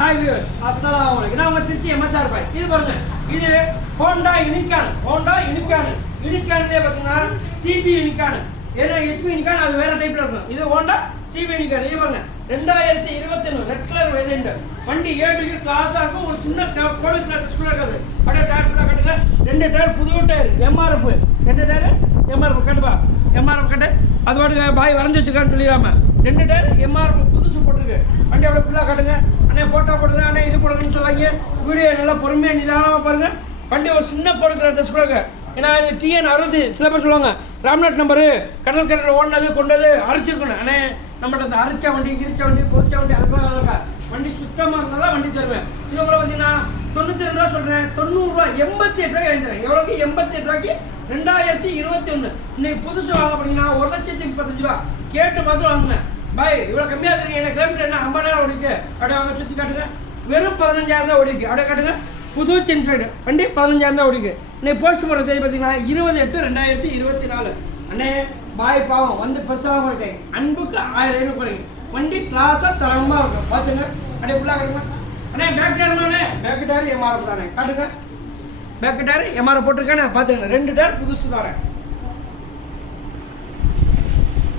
Hi viewers, அஸ்ஸலாமு அலைக்கும். நான் உங்க திருச்சி எம்எஸ்ஆர் பாய். இது பாருங்க, இது ஹோண்டா யூனிகான். யூனிகான்லேயே பார்த்தீங்கன்னா சிபி யூனிகான், ஏன்னா எஸ்பி யூனிகான் அது வேற டைப்ல இருக்கும். இது ஹோண்டா சிபி யூனிகான். இது பாருங்க 2021 ரெட் கலர் வேரியன்ட். வண்டி ஏடுக்கு கிளாஸாக இருக்கும். ஒரு சின்ன கோடு ஸ்கூலாக இருக்காது. அப்படியே டயர் ஃபுல்லாக கட்டுங்க. 2 டயர் புது டயர் எம்ஆர்எஃப். 2 டயர் எம்ஆர்எஃப் கட்டுப்பா. எம்ஆர்எஃப் கட்டு அது பாட்டுக்கு பாய் வரைஞ்சி வச்சிருக்கான்னு சொல்லிடாம 2 டயர் எம்ஆர்எஃப் புதுசு போட்டிருக்கு. வண்டி அப்படியே ஃபுல்லாக கட்டுங்க. அண்ணே ஃபோட்டோ போடுங்க, அண்ணே இது போடுங்கன்னு சொல்லாங்க. வீடியோ நல்லா பொறுமையாக நிதானமாக பாருங்கள். வண்டி ஒரு சின்ன கோடு ட்ரெஸ் கொடுங்க. ஏன்னா இது டிஎன் 60 சில பேர் சொல்லுவாங்க ராம்நாத் நம்பரு கடல் கரையில் ஓடினது கொண்டது அரைச்சிருக்கணும். ஆனால் நம்மள்ட்ட அந்த அரைச்ச வண்டி கிரிச்ச வண்டி பொறிச்ச வண்டி அதுக்கெல்லாம் வண்டி சுத்தமாக இருந்தால் தான் வண்டி தருவேன். இது போல் பார்த்தீங்கன்னா 92 ரூபா சொல்கிறேன், 90 ரூபா 88 ரூபாய்க்கு வாங்கித்தரேன். எவ்வளோக்கு? 88 ரூபாய்க்கு 2021. இன்னைக்கு புதுசு வாங்க அப்படின்னா 1,35,000 ரூபா கேட்டு பார்த்து வாங்குங்க. பாய் இவ்வளோ கம்மியாக தெரியும். எனக்கு கிலோமீட்டர் என்ன 50,000 ஓடிக்கு. அப்படியே வாங்க சுற்றி காட்டுங்க. வெறும் 15,000 தான் ஓடிக்கு. அப்படியே காட்டுங்க. புது சென்ஃபீல்டு வண்டி 15,000 தான் ஓடிக்கு. இன்னைக்கு போஸ்ட் போடுற தேதி பார்த்தீங்கன்னா 20/8/2024. அண்ணே பாய் பாவம் வந்து பெருசாக இருக்கேன். அன்புக்கு 1000 குறைங்க. வண்டி கிளாஸாக தரமாக இருக்கும். பார்த்துங்க. அப்படியே ஃபுல்லாக காட்டுங்க. அண்ணே பேக் டயர்மாண்ணே, பேக் டயர் எம்ஆர்எஃப் தானே காட்டுங்க. பேக் டயர் எம்ஆர்எஃப் போட்டிருக்கானே பார்த்துங்க. 2 டயர் புதுசு தானே.